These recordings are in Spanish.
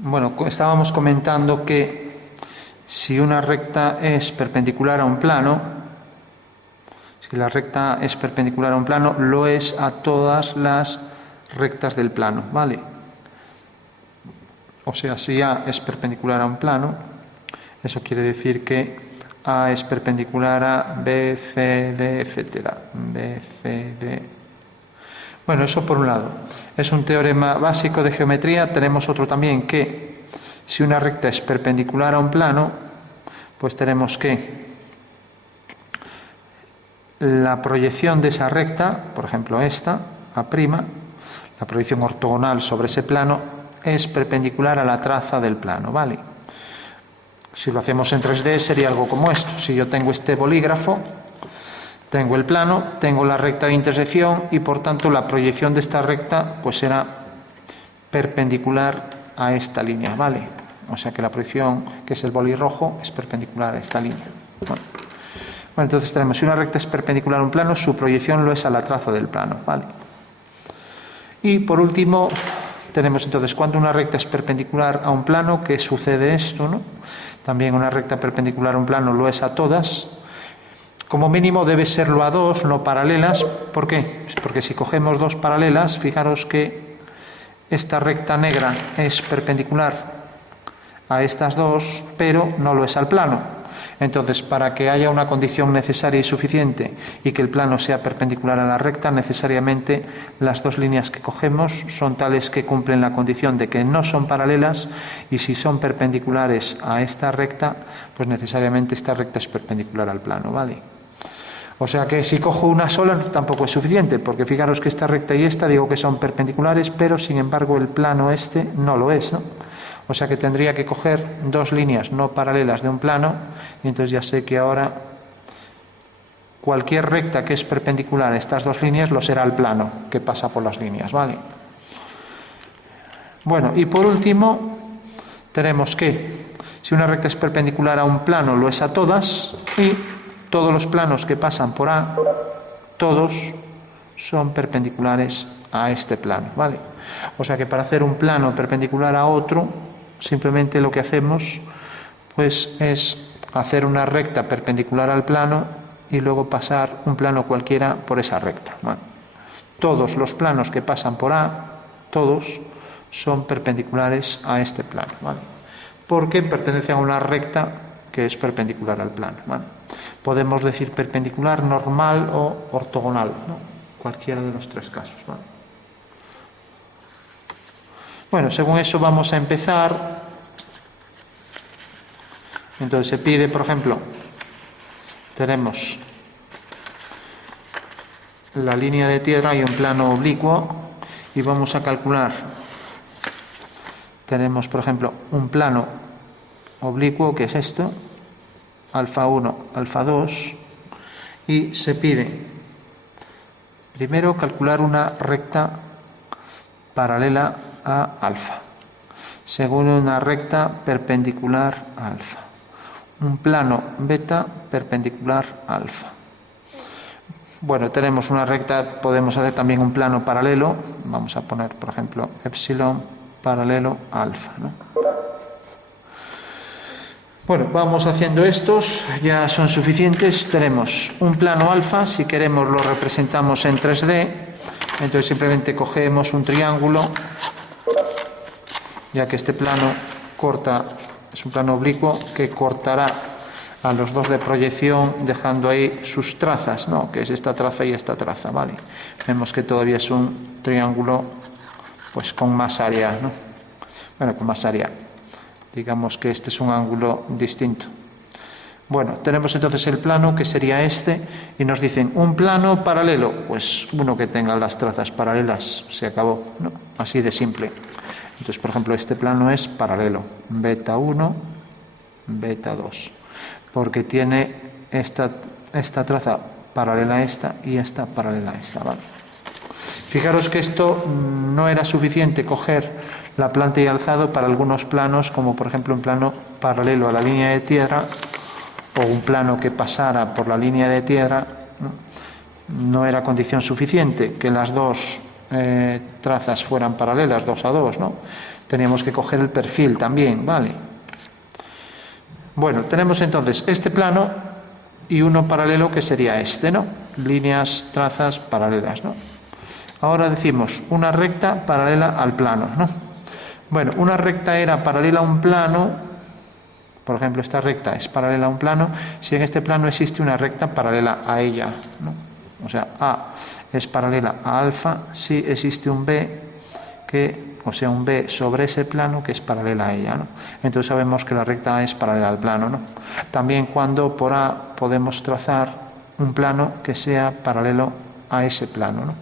Bueno, estábamos comentando que si una recta es perpendicular a un plano, si la recta es perpendicular a un plano, lo es a todas las rectas del plano, ¿vale? O sea, si A es perpendicular a un plano, eso quiere decir que A es perpendicular a B, C, D, etcétera. B, C, D. Bueno, eso por un lado. Es un teorema básico de geometría. Tenemos otro también que si una recta es perpendicular a un plano, pues tenemos que la proyección de esa recta, por ejemplo esta, A', la proyección ortogonal sobre ese plano, es perpendicular a la traza del plano, ¿vale? Si lo hacemos en 3D sería algo como esto. Si yo tengo este bolígrafo, tengo el plano, tengo la recta de intersección y por tanto la proyección de esta recta pues será perpendicular a esta línea, ¿vale? O sea que la proyección, que es el boli rojo, es perpendicular a esta línea. Bueno, entonces tenemos, si una recta es perpendicular a un plano, su proyección lo es a la traza del plano, ¿vale? Y por último, tenemos entonces, cuando una recta es perpendicular a un plano, ¿qué sucede esto, no? También una recta perpendicular a un plano lo es a todas. Como mínimo debe serlo a dos, no paralelas. ¿Por qué? Porque si cogemos dos paralelas, fijaros que esta recta negra es perpendicular a estas dos, pero no lo es al plano. Entonces, para que haya una condición necesaria y suficiente y que el plano sea perpendicular a la recta, necesariamente las dos líneas que cogemos son tales que cumplen la condición de que no son paralelas, y si son perpendiculares a esta recta, pues necesariamente esta recta es perpendicular al plano, ¿vale? O sea que si cojo una sola tampoco es suficiente, porque fijaros que esta recta y esta digo que son perpendiculares, pero sin embargo el plano este no lo es, ¿no? O sea que tendría que coger dos líneas no paralelas de un plano, y entonces ya sé que ahora cualquier recta que es perpendicular a estas dos líneas lo será al plano que pasa por las líneas, ¿vale? Bueno, y por último tenemos que si una recta es perpendicular a un plano lo es a todas, y todos los planos que pasan por A, todos son perpendiculares a este plano, ¿vale? O sea que para hacer un plano perpendicular a otro, simplemente lo que hacemos pues es hacer una recta perpendicular al plano y luego pasar un plano cualquiera por esa recta. Bueno, todos los planos que pasan por A, todos son perpendiculares a este plano, ¿vale? Porque pertenecen a una recta que es perpendicular al plano, ¿vale? Podemos decir perpendicular, normal o ortogonal, ¿no? Cualquiera de los tres casos, ¿vale? Bueno, según eso vamos a empezar. Entonces se pide, por ejemplo, tenemos la línea de tierra y un plano oblicuo, y vamos a calcular. Tenemos, por ejemplo, un plano oblicuo, que es esto, alfa 1, alfa 2, y se pide primero calcular una recta paralela a alfa, segundo una recta perpendicular a alfa, un plano beta perpendicular a alfa. Bueno, tenemos una recta, podemos hacer también un plano paralelo, vamos a poner por ejemplo epsilon paralelo a alfa, ¿no? Bueno, vamos haciendo estos, ya son suficientes. Tenemos un plano alfa, si queremos lo representamos en 3D, entonces simplemente cogemos un triángulo, ya que este plano corta, es un plano oblicuo que cortará a los dos de proyección dejando ahí sus trazas, ¿no? Que es esta traza y esta traza, ¿vale? Vemos que todavía es un triángulo pues con más área, ¿no? Bueno, con más área. Digamos que este es un ángulo distinto. Bueno, tenemos entonces el plano, que sería este, y nos dicen un plano paralelo, pues uno que tenga las trazas paralelas, se acabó, ¿no? Así de simple. Entonces, por ejemplo, este plano es paralelo, beta 1, beta 2, porque tiene esta traza paralela a esta y esta paralela a esta, ¿vale? Fijaros que esto no era suficiente coger la planta y alzado para algunos planos, como por ejemplo un plano paralelo a la línea de tierra, o un plano que pasara por la línea de tierra, no era condición suficiente que las dos trazas fueran paralelas, 2 a 2, ¿no? Teníamos que coger el perfil también, ¿vale? Bueno, tenemos entonces este plano y uno paralelo que sería este, ¿no? Líneas, trazas paralelas, ¿no? Ahora decimos una recta paralela al plano, ¿no? Bueno, una recta era paralela a un plano, por ejemplo, esta recta es paralela a un plano, si en este plano existe una recta paralela a ella, ¿no? O sea, A es paralela a alfa si existe un B o sea, un B sobre ese plano que es paralela a ella, ¿no? Entonces sabemos que la recta A es paralela al plano, ¿no? También cuando por A podemos trazar un plano que sea paralelo a ese plano, ¿no?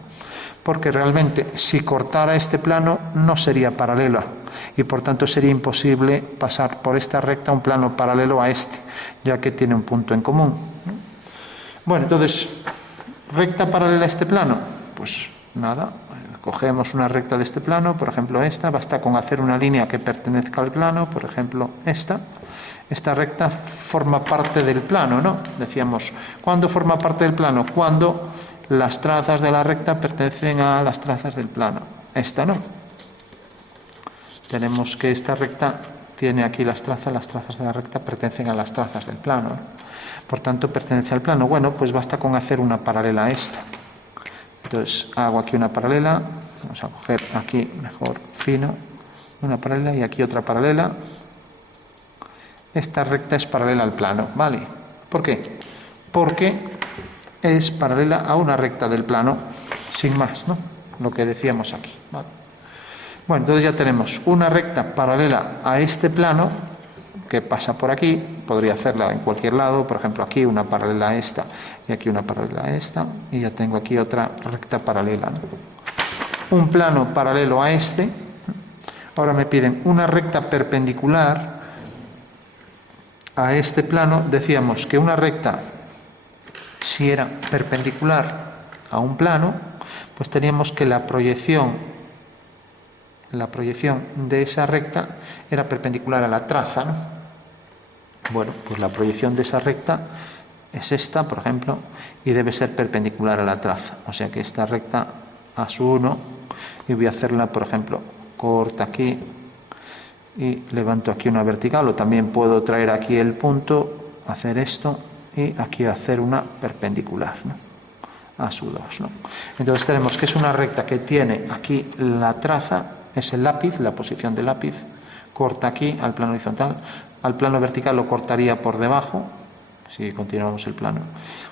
Porque realmente si cortara este plano no sería paralela y por tanto sería imposible pasar por esta recta un plano paralelo a este, ya que tiene un punto en común, ¿no? Bueno, entonces, recta paralela a este plano, pues nada, cogemos una recta de este plano, por ejemplo esta, basta con hacer una línea que pertenezca al plano, por ejemplo esta recta forma parte del plano, ¿no? Decíamos, ¿cuándo forma parte del plano? Cuando las trazas de la recta pertenecen a las trazas del plano. Esta no. Tenemos que esta recta tiene aquí las trazas de la recta pertenecen a las trazas del plano, ¿no? Por tanto, pertenece al plano. Bueno, pues basta con hacer una paralela a esta. Entonces, hago aquí una paralela. Vamos a coger aquí, mejor, fino, una paralela y aquí otra paralela. Esta recta es paralela al plano, ¿vale? ¿Por qué? Porque es paralela a una recta del plano, sin más, ¿no? Lo que decíamos aquí, ¿vale? Bueno, entonces ya tenemos una recta paralela a este plano que pasa por aquí, podría hacerla en cualquier lado, por ejemplo aquí una paralela a esta y aquí una paralela a esta y ya tengo aquí otra recta paralela, ¿no? Un plano paralelo a este. Ahora me piden una recta perpendicular a este plano. Decíamos que una recta, si era perpendicular a un plano, pues teníamos que la proyección de esa recta era perpendicular a la traza, ¿no? Bueno, pues la proyección de esa recta es esta, por ejemplo, y debe ser perpendicular a la traza. O sea que esta recta a su 1, y voy a hacerla, por ejemplo, corta aquí y levanto aquí una vertical, o también puedo traer aquí el punto, hacer esto y aquí hacer una perpendicular, ¿no? A su 2, ¿no? Entonces tenemos que es una recta que tiene aquí la traza, es el lápiz, la posición del lápiz, corta aquí al plano horizontal, al plano vertical lo cortaría por debajo, si continuamos el plano,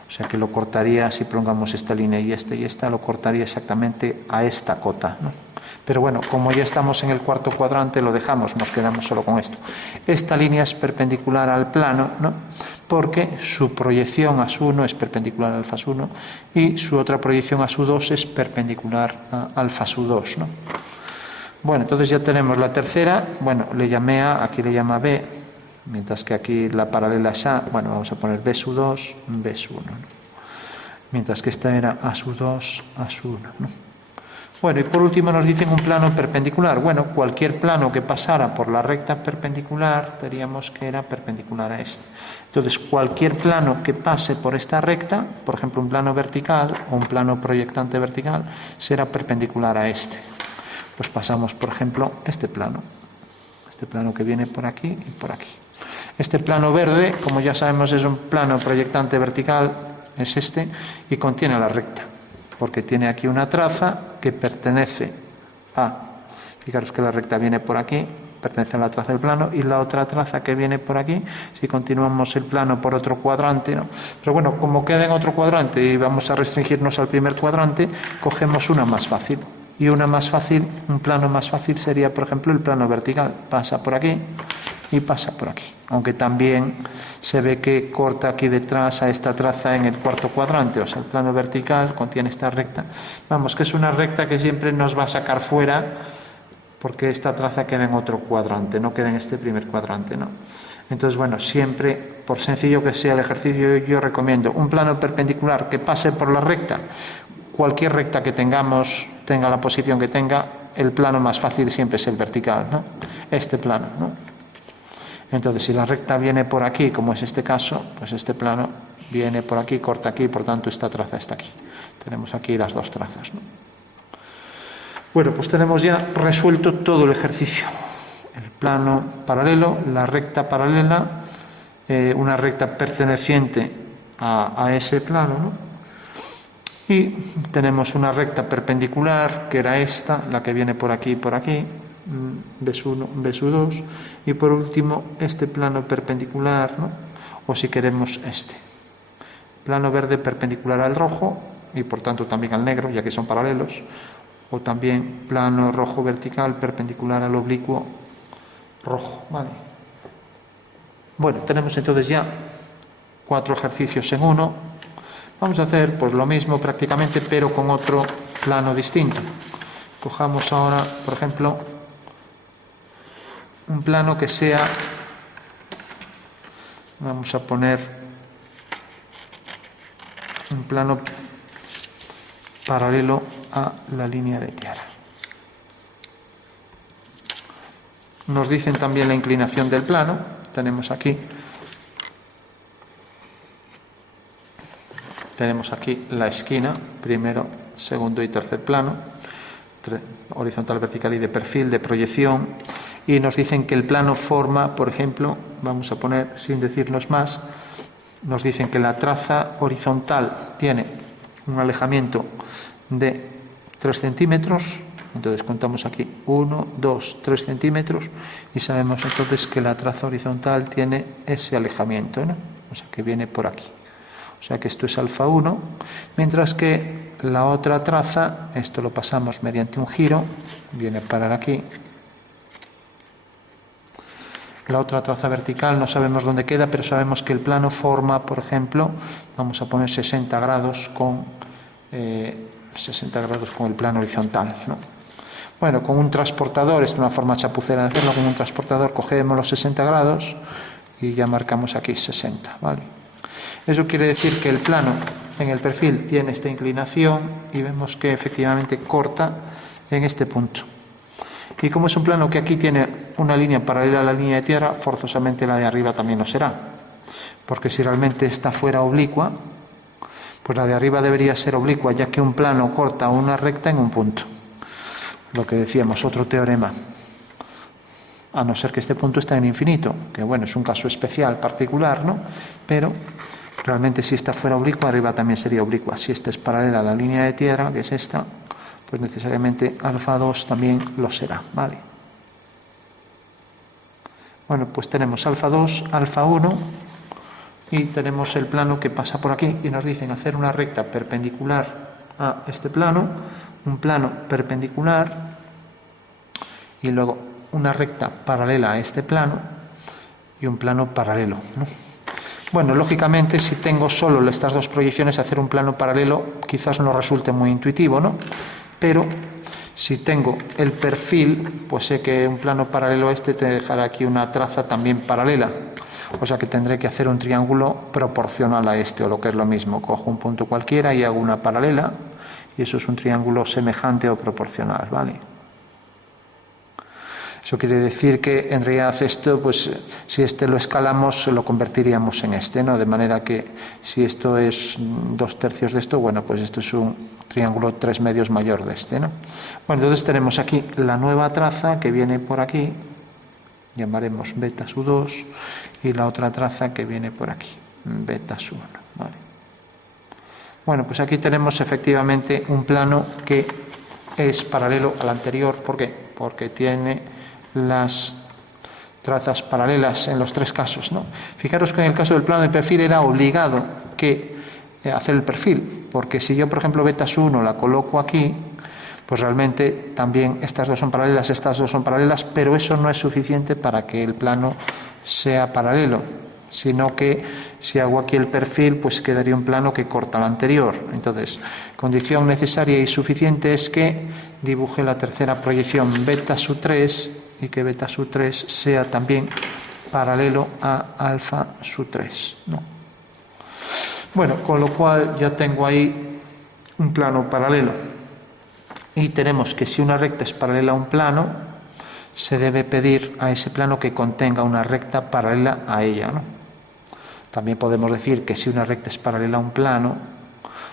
o sea que lo cortaría, si prolongamos esta línea y esta, lo cortaría exactamente a esta cota, ¿no? Pero bueno, como ya estamos en el cuarto cuadrante, lo dejamos, nos quedamos solo con esto. Esta línea es perpendicular al plano, ¿no? Porque su proyección a su 1 es perpendicular al alfa 1 y su otra proyección a su 2 es perpendicular a alfa 2, ¿no? Bueno, entonces ya tenemos la tercera, bueno, le llamé A, aquí le llama B, mientras que aquí la paralela es A, bueno, vamos a poner B 2, B 1, ¿no? Mientras que esta era A 2, A 1, ¿no? Bueno, y por último nos dicen un plano perpendicular. Bueno, cualquier plano que pasara por la recta perpendicular, diríamos que era perpendicular a este. Entonces, cualquier plano que pase por esta recta, por ejemplo, un plano vertical o un plano proyectante vertical, será perpendicular a este. Pues pasamos, por ejemplo, este plano que viene por aquí y por aquí. Este plano verde, como ya sabemos, es un plano proyectante vertical, es este, y contiene la recta, porque tiene aquí una traza que pertenece a, fijaros que la recta viene por aquí, pertenece a la traza del plano, y la otra traza que viene por aquí, si continuamos el plano por otro cuadrante, ¿no? Pero bueno, como queda en otro cuadrante y vamos a restringirnos al primer cuadrante, cogemos una más fácil. Y una más fácil, un plano más fácil sería, por ejemplo, el plano vertical. Pasa por aquí y pasa por aquí. Aunque también se ve que corta aquí detrás a esta traza en el cuarto cuadrante. O sea, el plano vertical contiene esta recta. Vamos, que es una recta que siempre nos va a sacar fuera porque esta traza queda en otro cuadrante, no queda en este primer cuadrante, ¿no? Entonces, bueno, siempre, por sencillo que sea el ejercicio, yo recomiendo un plano perpendicular que pase por la recta. Cualquier recta que tengamos, tenga la posición que tenga, el plano más fácil siempre es el vertical, ¿no? Este plano, ¿no? Entonces, si la recta viene por aquí, como es este caso, pues este plano viene por aquí, corta aquí, por tanto esta traza está aquí. Tenemos aquí las dos trazas, ¿no? Bueno, pues tenemos ya resuelto todo el ejercicio. el plano paralelo, la recta paralela, una recta perteneciente a ese plano, ¿no? Y tenemos una recta perpendicular, que era esta, la que viene por aquí y por aquí, B1, B2, y por último este plano perpendicular, ¿no? O si queremos este. Plano verde perpendicular al rojo y por tanto también al negro, ya que son paralelos, o también plano rojo vertical perpendicular al oblicuo rojo, ¿vale? Bueno, tenemos entonces ya 4 ejercicios en uno. Vamos a hacer pues lo mismo prácticamente, pero con otro plano distinto. Cojamos ahora, por ejemplo, un plano que sea, vamos a poner un plano paralelo a la línea de tierra. Nos dicen también la inclinación del plano. Tenemos aquí la esquina, primero, segundo y tercer plano, horizontal, vertical y de perfil, de proyección, y nos dicen que el plano forma, por ejemplo, vamos a poner, sin decirnos más, nos dicen que la traza horizontal tiene un alejamiento de 3 centímetros, entonces contamos aquí 1, 2, 3 centímetros y sabemos entonces que la traza horizontal tiene ese alejamiento, ¿no? O sea que viene por aquí. O sea que esto es alfa 1, mientras que la otra traza, esto lo pasamos mediante un giro, viene a parar aquí. La otra traza vertical no sabemos dónde queda, pero sabemos que el plano forma, por ejemplo, vamos a poner 60 grados con el plano horizontal, ¿no? Bueno, con un transportador, es una forma chapucera de hacerlo, con un transportador cogemos los 60 grados y ya marcamos aquí 60, ¿vale? Eso quiere decir que el plano en el perfil tiene esta inclinación y vemos que efectivamente corta en este punto. Y como es un plano que aquí tiene una línea paralela a la línea de tierra, forzosamente la de arriba también lo será. Porque si realmente esta fuera oblicua, pues la de arriba debería ser oblicua, ya que un plano corta una recta en un punto. Lo que decíamos, otro teorema. A no ser que este punto esté en infinito, que bueno, es un caso especial, particular, ¿no? Pero realmente si esta fuera oblicua, arriba también sería oblicua. Si esta es paralela a la línea de tierra, que es esta, pues necesariamente alfa 2 también lo será, ¿vale? Bueno, pues tenemos alfa 2, alfa 1 y tenemos el plano que pasa por aquí y nos dicen hacer una recta perpendicular a este plano, un plano perpendicular y luego una recta paralela a este plano y un plano paralelo, ¿no? Bueno, lógicamente si tengo solo estas dos proyecciones, hacer un plano paralelo quizás no resulte muy intuitivo, ¿no? Pero si tengo el perfil, pues sé que un plano paralelo a este te dejará aquí una traza también paralela. O sea que tendré que hacer un triángulo proporcional a este, o lo que es lo mismo. Cojo un punto cualquiera y hago una paralela, y eso es un triángulo semejante o proporcional, ¿vale? Eso quiere decir que en realidad esto, pues si este lo escalamos, lo convertiríamos en este, ¿no? De manera que si esto es 2/3 de esto, bueno, pues esto es un triángulo 3/2 mayor de este, ¿no? Bueno, entonces tenemos aquí la nueva traza que viene por aquí, llamaremos beta su 2, y la otra traza que viene por aquí, beta su 1, ¿vale? Bueno, pues aquí tenemos efectivamente un plano que es paralelo al anterior. ¿Por qué? Porque tiene las trazas paralelas en los tres casos, ¿no? Fijaros que en el caso del plano de perfil era obligado que hacer el perfil, porque si yo, por ejemplo, beta 1 la coloco aquí, pues realmente también estas dos son paralelas, pero eso no es suficiente para que el plano sea paralelo, sino que si hago aquí el perfil, pues quedaría un plano que corta el anterior. Entonces, condición necesaria y suficiente es que dibuje la tercera proyección beta su 3 y que beta su 3 sea también paralelo a alfa su 3, ¿no? Bueno, con lo cual ya tengo ahí un plano paralelo. Y tenemos que si una recta es paralela a un plano, se debe pedir a ese plano que contenga una recta paralela a ella, ¿no? También podemos decir que si una recta es paralela a un plano,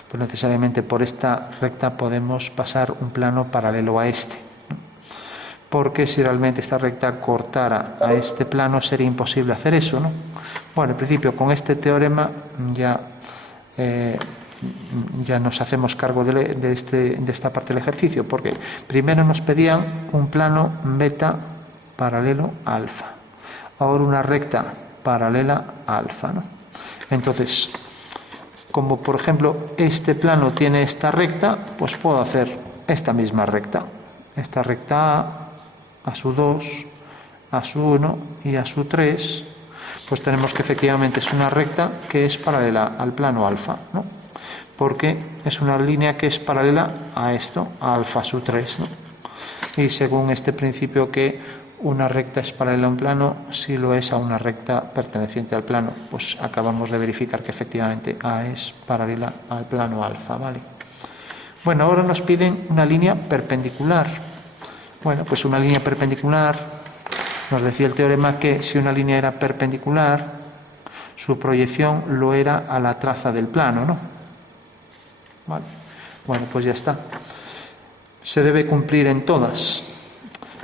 pues necesariamente por esta recta podemos pasar un plano paralelo a este, ¿no? porque si realmente esta recta cortara a este plano sería imposible hacer eso, ¿no? Bueno, en principio con este teorema ya nos hacemos cargo de esta parte del ejercicio, porque primero nos pedían un plano beta paralelo a alfa, ahora una recta paralela a alfa, ¿no? Entonces, como por ejemplo este plano tiene esta recta, pues puedo hacer esta misma recta, esta recta A su 2, A su 1 y A su 3, pues tenemos que efectivamente es una recta que es paralela al plano alfa, ¿no? Porque es una línea que es paralela a esto, a alfa sub 3, ¿no? Y según este principio que una recta es paralela a un plano, si lo es a una recta perteneciente al plano, pues acabamos de verificar que efectivamente A es paralela al plano alfa, ¿vale? Bueno, ahora nos piden una línea perpendicular. Bueno, pues una línea perpendicular, nos decía el teorema que si una línea era perpendicular, su proyección lo era a la traza del plano, ¿no? Vale. Bueno, pues ya está. Se debe cumplir en todas.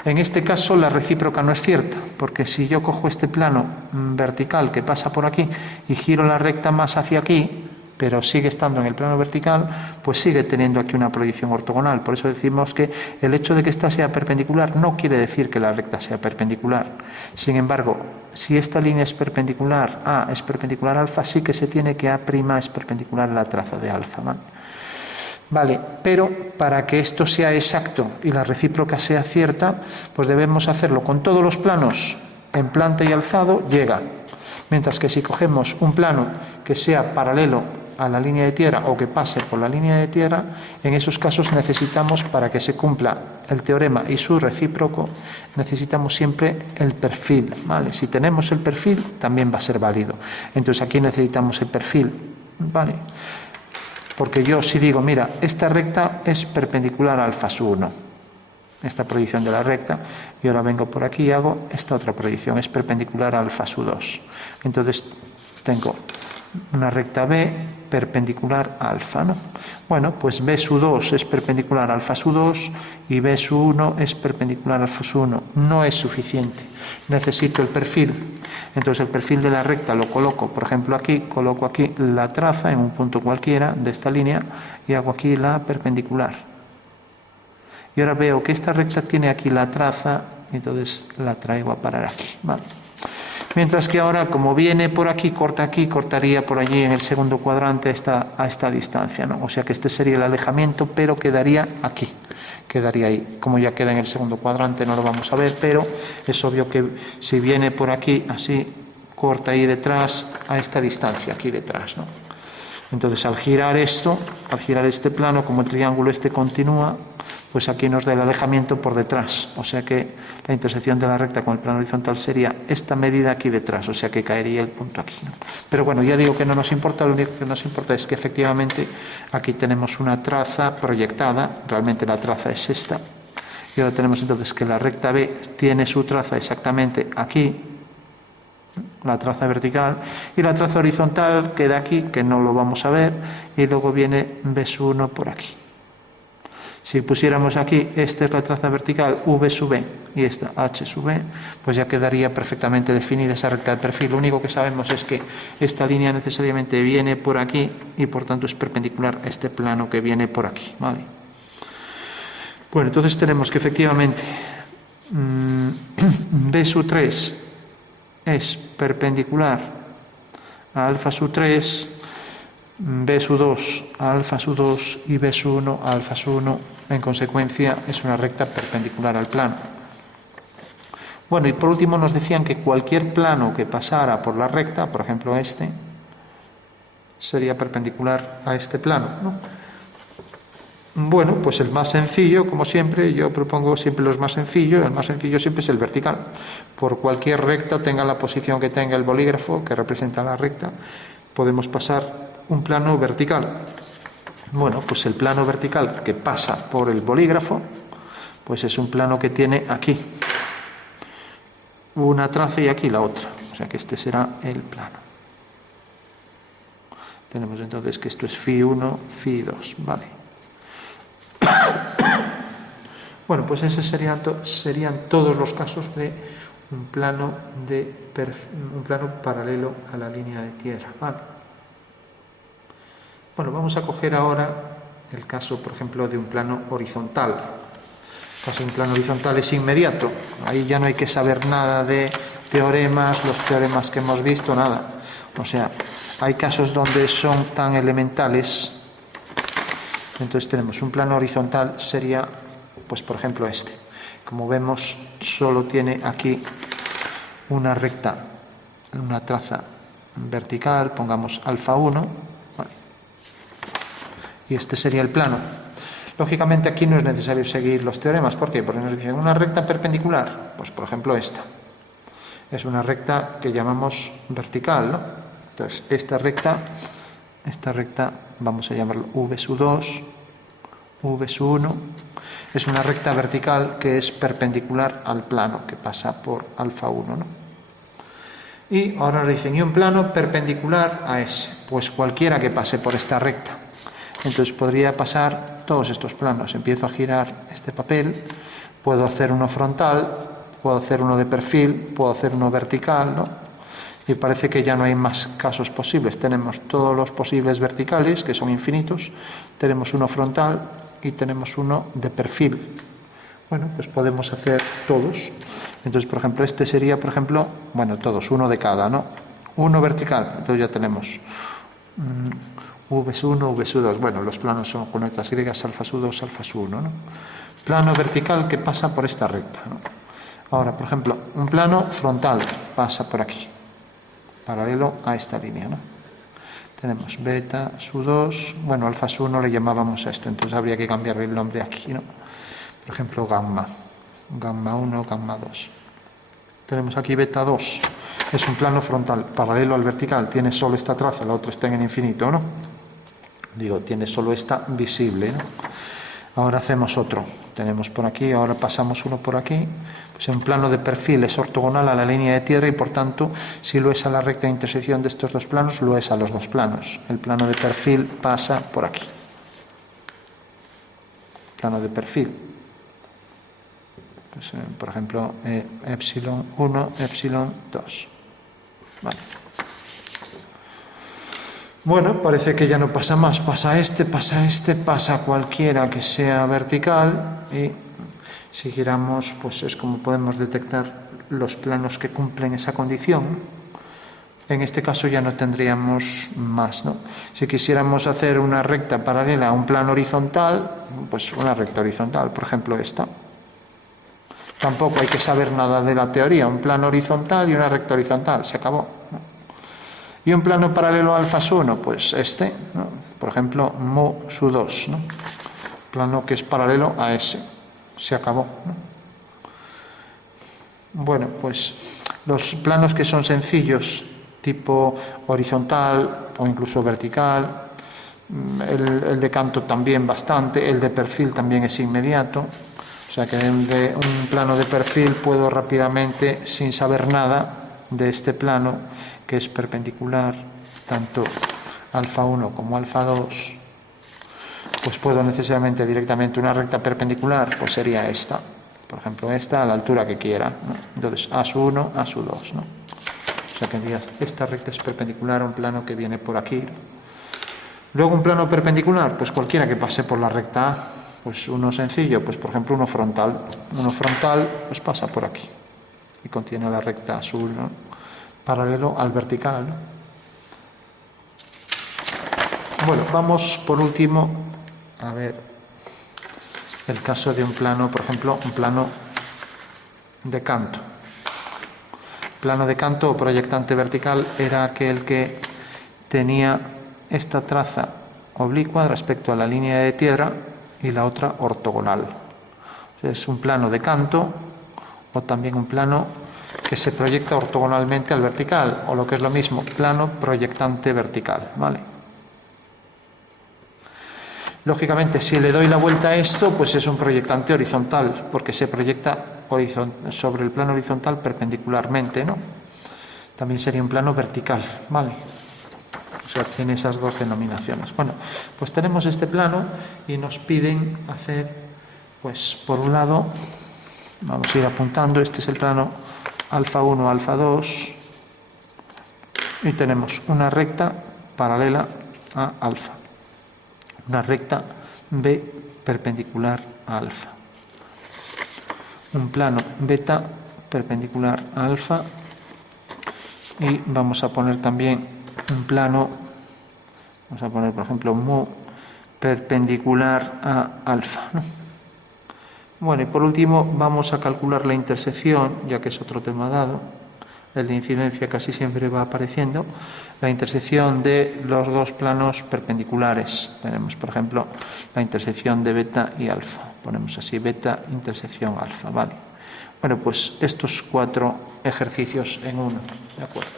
En este caso la recíproca no es cierta, porque si yo cojo este plano vertical que pasa por aquí y giro la recta más hacia aquí, pero sigue estando en el plano vertical, pues sigue teniendo aquí una proyección ortogonal. Por eso decimos que el hecho de que esta sea perpendicular no quiere decir que la recta sea perpendicular. Sin embargo, si esta línea es perpendicular, A es perpendicular a alfa, sí que se tiene que A' es perpendicular a la traza de alfa, ¿vale? Vale, pero para que esto sea exacto y la recíproca sea cierta, pues debemos hacerlo con todos los planos en planta y alzado, llega. Mientras que si cogemos un plano que sea paralelo a la línea de tierra o que pase por la línea de tierra, en esos casos necesitamos, para que se cumpla el teorema y su recíproco, necesitamos siempre el perfil, ¿vale? Si tenemos el perfil, también va a ser válido. Entonces aquí necesitamos el perfil, ¿vale? Porque yo si digo, mira, esta recta es perpendicular a alfa sub 1, esta proyección de la recta, y ahora vengo por aquí y hago esta otra proyección, es perpendicular a alfa sub 2. Entonces tengo una recta B perpendicular a alfa, ¿no? Bueno, pues B sub 2 es perpendicular a alfa sub 2 y B sub 1 es perpendicular a alfa sub 1. No es suficiente, necesito el perfil. Entonces el perfil de la recta lo coloco, por ejemplo aquí, coloco aquí la traza en un punto cualquiera de esta línea y hago aquí la perpendicular. Y ahora veo que esta recta tiene aquí la traza, entonces la traigo a parar aquí, ¿vale? Mientras que ahora, como viene por aquí, cortaría por allí en el segundo cuadrante a esta distancia, ¿no? O sea que este sería el alejamiento, pero quedaría aquí, quedaría ahí. Como ya queda en el segundo cuadrante no lo vamos a ver, pero es obvio que si viene por aquí, así, corta ahí detrás a esta distancia, aquí detrás, ¿no? Entonces al girar esto, al girar este plano, como el triángulo este continúa, pues aquí nos da el alejamiento por detrás, o sea que la intersección de la recta con el plano horizontal sería esta medida aquí detrás, o sea que caería el punto aquí, ¿no? Pero bueno, ya digo que no nos importa, lo único que nos importa es que efectivamente aquí tenemos una traza proyectada, realmente la traza es esta, y ahora tenemos entonces que la recta B tiene su traza exactamente aquí, la traza vertical, y la traza horizontal queda aquí, que no lo vamos a ver, y luego viene B sub 1 por aquí. Si pusiéramos aquí, esta es la traza vertical, V sub B, y esta H sub B, pues ya quedaría perfectamente definida esa recta de perfil. Lo único que sabemos es que esta línea necesariamente viene por aquí, y por tanto es perpendicular a este plano que viene por aquí, ¿vale? Bueno, entonces tenemos que efectivamente B sub 3 es perpendicular a alfa sub 3, B sub 2 a alfa sub 2 y B sub 1 a alfa sub 1, en consecuencia es una recta perpendicular al plano. Bueno, y por último nos decían que cualquier plano que pasara por la recta, por ejemplo este, sería perpendicular a este plano, ¿no? Bueno, pues el más sencillo, como siempre, yo propongo siempre los más sencillos, el más sencillo siempre es el vertical. Por cualquier recta, tenga la posición que tenga el bolígrafo, que representa la recta, podemos pasar un plano vertical. Bueno, pues el plano vertical que pasa por el bolígrafo, pues es un plano que tiene aquí una traza y aquí la otra. O sea que este será el plano. Tenemos entonces que esto es φ1, φ2, ¿vale? Bueno, pues esos serían todos los casos de un plano paralelo a la línea de tierra. ¿Vale? Bueno, vamos a coger ahora el caso, por ejemplo, de un plano horizontal. El caso de un plano horizontal es inmediato. Ahí ya no hay que saber nada de teoremas, los teoremas que hemos visto, nada. O sea, hay casos donde son tan elementales. Entonces tenemos un plano horizontal, sería, pues por ejemplo este. Como vemos, solo tiene aquí una recta, una traza vertical, pongamos alfa 1, ¿vale? Y este sería el plano. Lógicamente aquí no es necesario seguir los teoremas. ¿Por qué? Porque nos dicen una recta perpendicular, pues por ejemplo esta. Es una recta que llamamos vertical, ¿no? Entonces, esta recta, vamos a llamarlo V2, V1, es una recta vertical que es perpendicular al plano, que pasa por alfa 1, ¿no? Y ahora nos dicen, y un plano perpendicular a ese, pues cualquiera que pase por esta recta. Entonces podría pasar todos estos planos. Empiezo a girar este papel, puedo hacer uno frontal, puedo hacer uno de perfil, puedo hacer uno vertical, ¿no? Y parece que ya no hay más casos posibles. Tenemos todos los posibles verticales, que son infinitos, tenemos uno frontal y tenemos uno de perfil. Bueno, pues podemos hacer todos. Entonces, por ejemplo, este sería, por ejemplo, bueno, todos, uno de cada, ¿no? Uno vertical, entonces ya tenemos V1, V2, bueno, los planos son con letras griegas, alfa 2, alfa 1, ¿no? Plano vertical que pasa por esta recta, ¿no? Ahora, por ejemplo, un plano frontal pasa por aquí, paralelo a esta línea, ¿no? Tenemos beta, su2, bueno, alfa 1 le llamábamos a esto, entonces habría que cambiarle el nombre aquí, ¿no? Por ejemplo, gamma 1, gamma 2. Tenemos aquí beta 2, es un plano frontal, paralelo al vertical, tiene solo esta traza, la otra está en el infinito, ¿no? Digo, tiene solo esta visible, ¿no? Ahora hacemos otro, tenemos por aquí, ahora pasamos uno por aquí, pues en plano de perfil es ortogonal a la línea de tierra y por tanto, si lo es a la recta de intersección de estos dos planos, lo es a los dos planos. El plano de perfil pasa por aquí. Plano de perfil. Pues, por ejemplo, epsilon 1, epsilon 2. Vale. Bueno, parece que ya no pasa más, pasa cualquiera que sea vertical y si giramos, pues es como podemos detectar los planos que cumplen esa condición. En este caso ya no tendríamos más, ¿no? Si quisiéramos hacer una recta paralela a un plano horizontal, pues una recta horizontal, por ejemplo esta. Tampoco hay que saber nada de la teoría, un plano horizontal y una recta horizontal, se acabó, ¿no? Y un plano paralelo a alfa 1, pues este, ¿no? Por ejemplo, mu su 2, ¿no? Plano que es paralelo a ese, se acabó, ¿no? Bueno, pues los planos que son sencillos, tipo horizontal o incluso vertical, el de canto también bastante, el de perfil también es inmediato, o sea que de un plano de perfil puedo rápidamente, sin saber nada de este plano, que es perpendicular tanto alfa 1 como alfa 2, pues puedo necesariamente directamente una recta perpendicular, pues sería esta, por ejemplo esta a la altura que quiera, ¿no? Entonces a su 1, a su 2, ¿no? O sea que esta recta es perpendicular a un plano que viene por aquí. Luego un plano perpendicular, pues cualquiera que pase por la recta A, pues uno sencillo, pues por ejemplo uno frontal pues pasa por aquí y contiene la recta azul, ¿no? Paralelo al vertical, ¿no? Bueno, vamos por último a ver el caso de un plano, por ejemplo, un plano de canto. Plano de canto o proyectante vertical era aquel que tenía esta traza oblicua respecto a la línea de tierra y la otra ortogonal. Es un plano de canto o también un plano que se proyecta ortogonalmente al vertical, o lo que es lo mismo, plano proyectante vertical, ¿vale? Lógicamente, si le doy la vuelta a esto, pues es un proyectante horizontal, porque se proyecta sobre el plano horizontal perpendicularmente, ¿no? También sería un plano vertical, ¿vale? O sea, tiene esas dos denominaciones. Bueno, pues tenemos este plano y nos piden hacer Pues por un lado, vamos a ir apuntando, este es el plano alfa 1, alfa 2, y tenemos una recta paralela a alfa, una recta B perpendicular a alfa, un plano beta perpendicular a alfa, y vamos a poner también un plano, vamos a poner por ejemplo mu perpendicular a alfa, ¿no? Bueno, y por último vamos a calcular la intersección, ya que es otro tema dado, el de incidencia casi siempre va apareciendo, la intersección de los dos planos perpendiculares. Tenemos, por ejemplo, la intersección de beta y alfa. Ponemos así, beta intersección alfa, ¿vale? Bueno, pues estos 4 ejercicios en uno, ¿de acuerdo?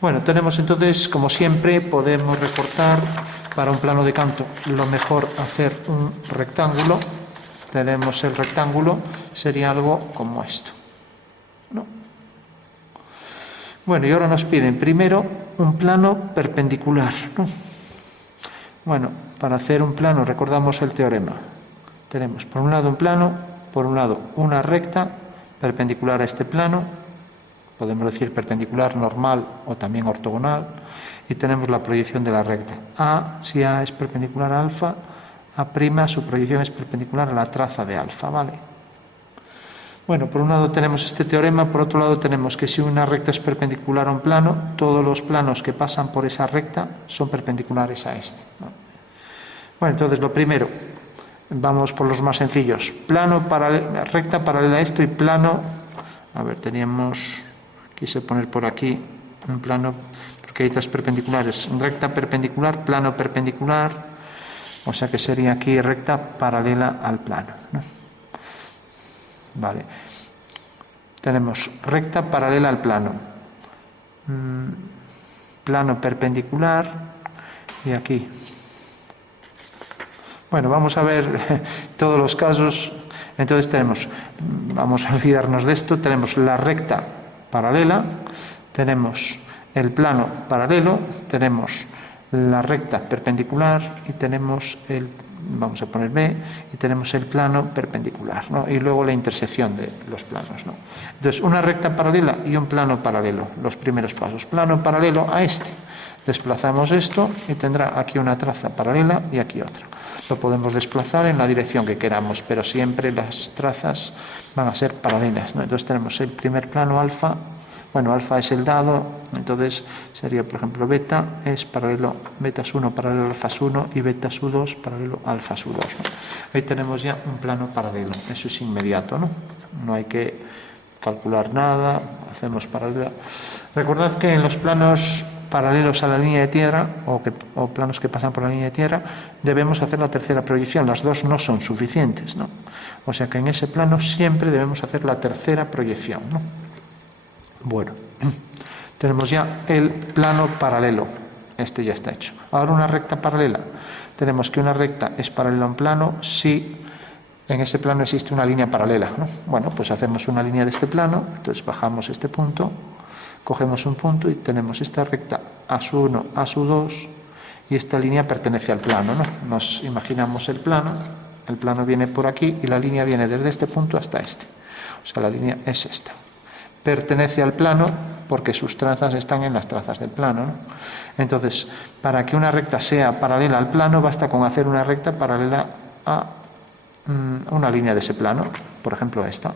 Bueno, tenemos entonces, como siempre, podemos recortar para un plano de canto, lo mejor hacer un rectángulo. Tenemos el rectángulo, sería algo como esto, ¿no? Bueno, y ahora nos piden primero un plano perpendicular, ¿no? Bueno, para hacer un plano recordamos el teorema. Tenemos por un lado un plano, por un lado una recta perpendicular a este plano, podemos decir perpendicular, normal o también ortogonal, y tenemos la proyección de la recta. A, si A es perpendicular a alfa, A', su proyección es perpendicular a la traza de alfa, ¿vale? Bueno, por un lado tenemos este teorema, por otro lado tenemos que si una recta es perpendicular a un plano, todos los planos que pasan por esa recta son perpendiculares a este, ¿no? Bueno, entonces lo primero, vamos por los más sencillos. Plano recta paralela a esto y plano, a ver, quise poner por aquí un plano, porque hay 3 perpendiculares, recta perpendicular, plano perpendicular, o sea que sería aquí recta paralela al plano, ¿no? Vale. Tenemos recta paralela al plano, plano perpendicular, y aquí. Bueno, vamos a ver todos los casos. Entonces tenemos, vamos a olvidarnos de esto, tenemos la recta paralela, tenemos el plano paralelo, tenemos la recta perpendicular y tenemos vamos a poner B, y tenemos el plano perpendicular, ¿no? Y luego la intersección de los planos, ¿no? Entonces, una recta paralela y un plano paralelo, los primeros pasos. Plano paralelo a este. Desplazamos esto y tendrá aquí una traza paralela y aquí otra. Lo podemos desplazar en la dirección que queramos, pero siempre las trazas van a ser paralelas, ¿no? Entonces tenemos el primer plano alfa. Bueno, alfa es el dado, entonces sería, por ejemplo, beta es paralelo, beta es 1 paralelo a alfa es 1 y beta es 2 paralelo a alfa es 2, ¿no? Ahí tenemos ya un plano paralelo, eso es inmediato, ¿no? No hay que calcular nada, hacemos paralela. Recordad que en los planos paralelos a la línea de tierra o planos que pasan por la línea de tierra debemos hacer la tercera proyección, las dos no son suficientes, ¿no? O sea que en ese plano siempre debemos hacer la tercera proyección, ¿no? Bueno, tenemos ya el plano paralelo, este ya está hecho. Ahora una recta paralela, tenemos que una recta es paralela a un plano si en ese plano existe una línea paralela, ¿no? Bueno, pues hacemos una línea de este plano, entonces bajamos este punto, cogemos un punto y tenemos esta recta A'1, A'2 y esta línea pertenece al plano, ¿no? Nos imaginamos el plano viene por aquí y la línea viene desde este punto hasta este, o sea, la línea es esta. Pertenece al plano porque sus trazas están en las trazas del plano, ¿no? Entonces, para que una recta sea paralela al plano, basta con hacer una recta paralela a una línea de ese plano, por ejemplo esta.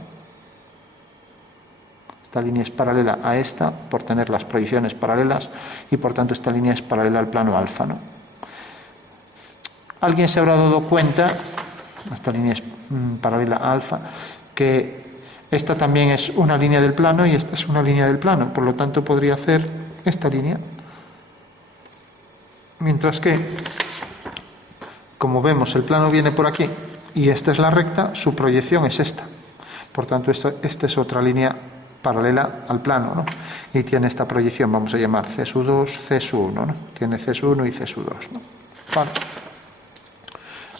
Esta línea es paralela a esta por tener las proyecciones paralelas y por tanto esta línea es paralela al plano alfa, ¿no? Alguien se habrá dado cuenta, esta línea es paralela a alfa, que esta también es una línea del plano y esta es una línea del plano, por lo tanto podría hacer esta línea. Mientras que, como vemos, el plano viene por aquí y esta es la recta, su proyección es esta. Por tanto, esta es otra línea paralela al plano, ¿no? Y tiene esta proyección, vamos a llamar C2, C1, ¿no? Tiene C1 y C2, ¿no? Vale.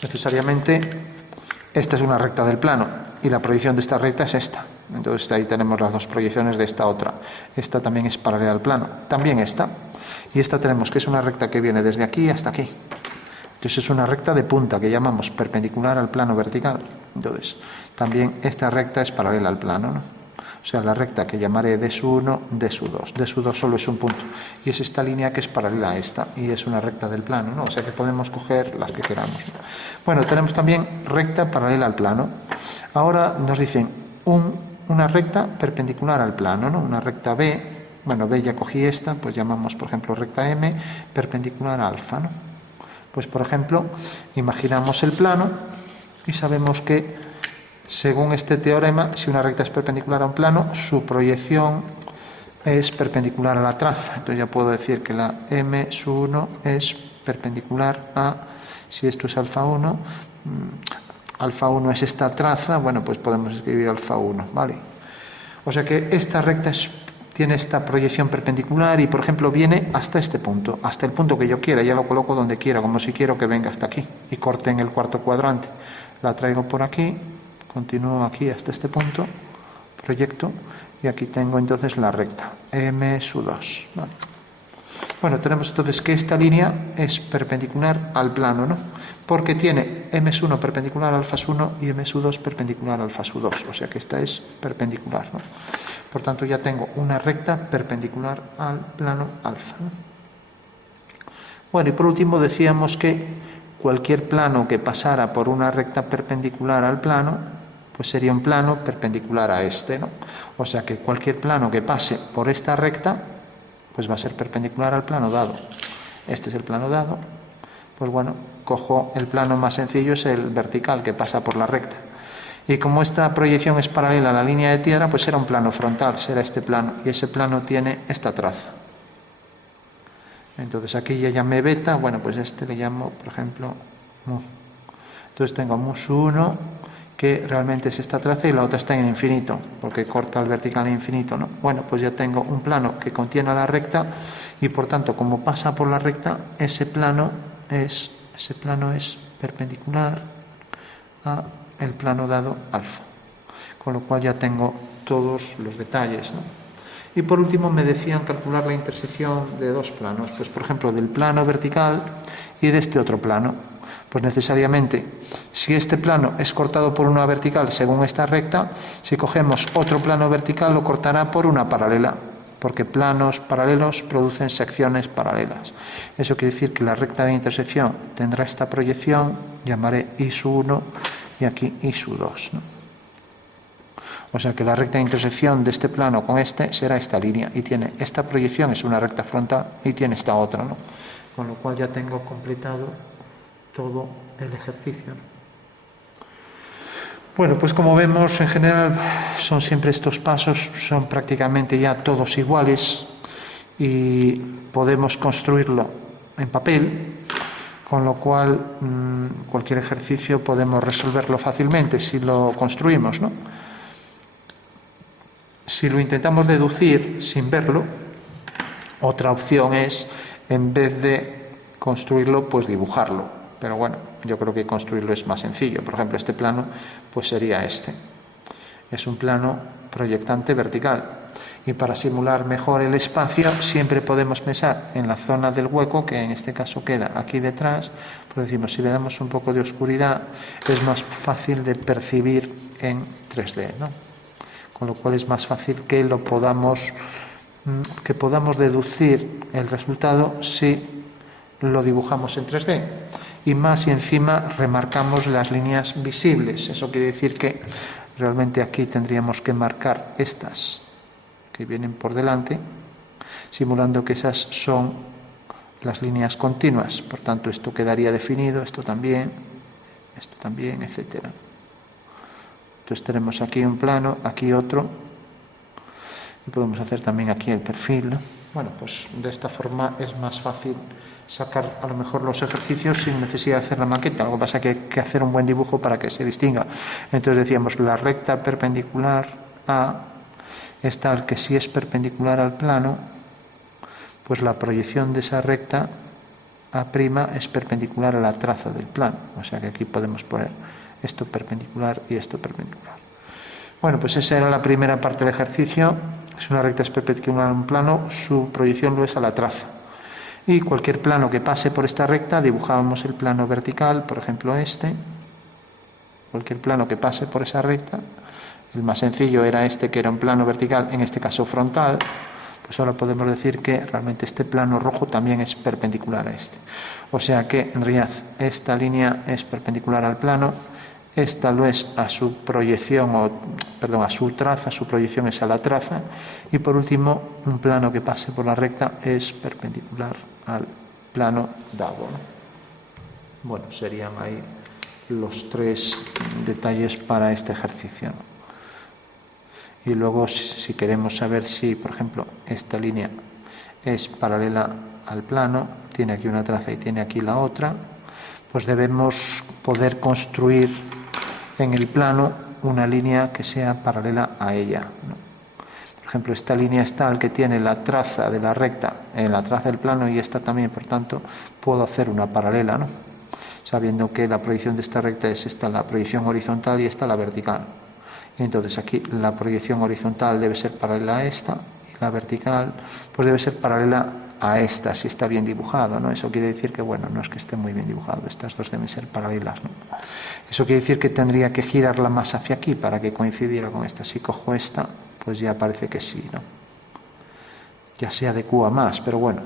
Necesariamente, esta es una recta del plano y la proyección de esta recta es esta. Entonces ahí tenemos las dos proyecciones de esta otra. Esta también es paralela al plano, también esta. Y esta tenemos que es una recta que viene desde aquí hasta aquí. Entonces es una recta de punta que llamamos perpendicular al plano vertical. Entonces también esta recta es paralela al plano, ¿no? O sea, la recta que llamaré D sub 1, D sub 2. D sub 2 solo es un punto. Y es esta línea que es paralela a esta. Y es una recta del plano, ¿no? O sea que podemos coger las que queramos, ¿no? Bueno, tenemos también recta paralela al plano. Ahora nos dicen una recta perpendicular al plano, ¿no? Una recta B. Bueno, B ya cogí esta, pues llamamos, por ejemplo, recta M perpendicular a alfa, ¿no? Pues, por ejemplo, imaginamos el plano y sabemos que, según este teorema, si una recta es perpendicular a un plano, su proyección es perpendicular a la traza. Entonces ya puedo decir que la M sub 1 es perpendicular a, si esto es alfa 1, alfa 1 es esta traza, bueno, pues podemos escribir alfa 1, ¿vale? O sea que esta recta tiene esta proyección perpendicular y, por ejemplo, viene hasta este punto, hasta el punto que yo quiera, ya lo coloco donde quiera, como si quiero que venga hasta aquí y corte en el cuarto cuadrante. La traigo por aquí, continúo aquí hasta este punto, proyecto, y aquí tengo entonces la recta, M sub 2. ¿Vale? Bueno, tenemos entonces que esta línea es perpendicular al plano, ¿no? Porque tiene M sub 1 perpendicular a alfa sub 1 y M sub 2 perpendicular a alfa sub 2, o sea que esta es perpendicular, ¿no? Por tanto, ya tengo una recta perpendicular al plano alfa, ¿no? Bueno, y por último decíamos que cualquier plano que pasara por una recta perpendicular al plano, pues sería un plano perpendicular a este, ¿no? O sea que cualquier plano que pase por esta recta, pues va a ser perpendicular al plano dado. Este es el plano dado. Pues bueno, cojo el plano más sencillo, es el vertical que pasa por la recta. Y como esta proyección es paralela a la línea de tierra, pues será un plano frontal, será este plano. Y ese plano tiene esta traza. Entonces aquí ya llamé beta, bueno, pues este le llamo, por ejemplo, mu. Entonces tengo mu sub 1, que realmente es esta traza, y la otra está en infinito, porque corta el vertical en infinito, ¿no? Bueno, pues ya tengo un plano que contiene la recta, y por tanto, como pasa por la recta, ese plano es perpendicular a el plano dado alfa, con lo cual ya tengo todos los detalles, ¿no? Y por último me decían calcular la intersección de dos planos, pues por ejemplo del plano vertical y de este otro plano. Pues necesariamente, si este plano es cortado por una vertical según esta recta, si cogemos otro plano vertical lo cortará por una paralela, porque planos paralelos producen secciones paralelas. Eso quiere decir que la recta de intersección tendrá esta proyección, llamaré I sub 1 y aquí I sub 2, ¿no? O sea que la recta de intersección de este plano con este será esta línea, y tiene esta proyección, es una recta frontal, y tiene esta otra, ¿no? Con lo cual ya tengo completado todo el ejercicio. Bueno, pues como vemos, en general son siempre estos pasos, son prácticamente ya todos iguales, y podemos construirlo en papel, con lo cual cualquier ejercicio podemos resolverlo fácilmente si lo construimos, ¿no? Si lo intentamos deducir sin verlo, otra opción es, en vez de construirlo, pues dibujarlo. Pero bueno, yo creo que construirlo es más sencillo. Por ejemplo, este plano pues sería este. Es un plano proyectante vertical. Y para simular mejor el espacio, siempre podemos pensar en la zona del hueco, que en este caso queda aquí detrás. Pero decimos, si le damos un poco de oscuridad, es más fácil de percibir en 3D, ¿no? Con lo cual es más fácil que podamos deducir el resultado si lo dibujamos en 3D. Y más si encima remarcamos las líneas visibles. Eso quiere decir que realmente aquí tendríamos que marcar estas que vienen por delante, simulando que esas son las líneas continuas. Por tanto, esto quedaría definido, esto también, etcétera. Entonces tenemos aquí un plano, aquí otro, y podemos hacer también aquí el perfil, ¿no? Bueno, pues de esta forma es más fácil sacar a lo mejor los ejercicios sin necesidad de hacer la maqueta. Lo que pasa es que hay que hacer un buen dibujo para que se distinga. Entonces decíamos, la recta perpendicular A es tal que si es perpendicular al plano, pues la proyección de esa recta A' es perpendicular a la traza del plano. O sea que aquí podemos poner esto perpendicular y esto perpendicular. Bueno, pues esa era la primera parte del ejercicio. Es una recta es perpendicular a un plano, su proyección lo es a la traza. Y cualquier plano que pase por esta recta, dibujábamos el plano vertical, por ejemplo este. Cualquier plano que pase por esa recta, el más sencillo era este, que era un plano vertical, en este caso frontal, pues ahora podemos decir que realmente este plano rojo también es perpendicular a este. O sea que en realidad esta línea es perpendicular al plano, esta lo es a su proyección, a su traza, su proyección es a la traza, y por último un plano que pase por la recta es perpendicular al plano dado, ¿no? Bueno, serían ahí los 3 detalles para este ejercicio, ¿no? Y luego, si queremos saber si, por ejemplo, esta línea es paralela al plano, tiene aquí una traza y tiene aquí la otra, pues debemos poder construir en el plano una línea que sea paralela a ella, ¿no? Por ejemplo, esta línea es tal que tiene la traza de la recta en la traza del plano y esta también, por tanto, puedo hacer una paralela, ¿no? Sabiendo que la proyección de esta recta es esta, la proyección horizontal, y esta la vertical. Y entonces aquí la proyección horizontal debe ser paralela a esta, y la vertical pues debe ser paralela a esta, si está bien dibujado, ¿no? Eso quiere decir que, bueno, no es que esté muy bien dibujado, estas dos deben ser paralelas, ¿no? Eso quiere decir que tendría que girarla más hacia aquí para que coincidiera con esta. Si cojo esta, pues ya parece que sí, ¿no? Ya se adecúa más, pero bueno.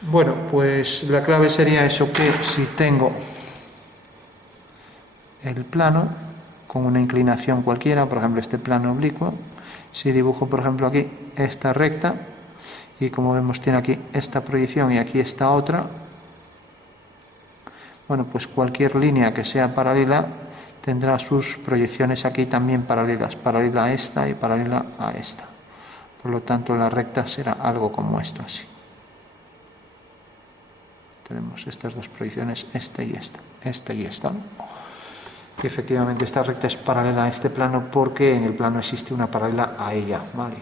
Bueno, pues la clave sería eso, que si tengo el plano con una inclinación cualquiera, por ejemplo este plano oblicuo, si dibujo por ejemplo aquí esta recta, y como vemos tiene aquí esta proyección y aquí esta otra, bueno, pues cualquier línea que sea paralela tendrá sus proyecciones aquí también paralelas, paralela a esta y paralela a esta. Por lo tanto la recta será algo como esto, así. Tenemos estas dos proyecciones, esta y esta, ¿no? Y efectivamente esta recta es paralela a este plano porque en el plano existe una paralela a ella, ¿vale?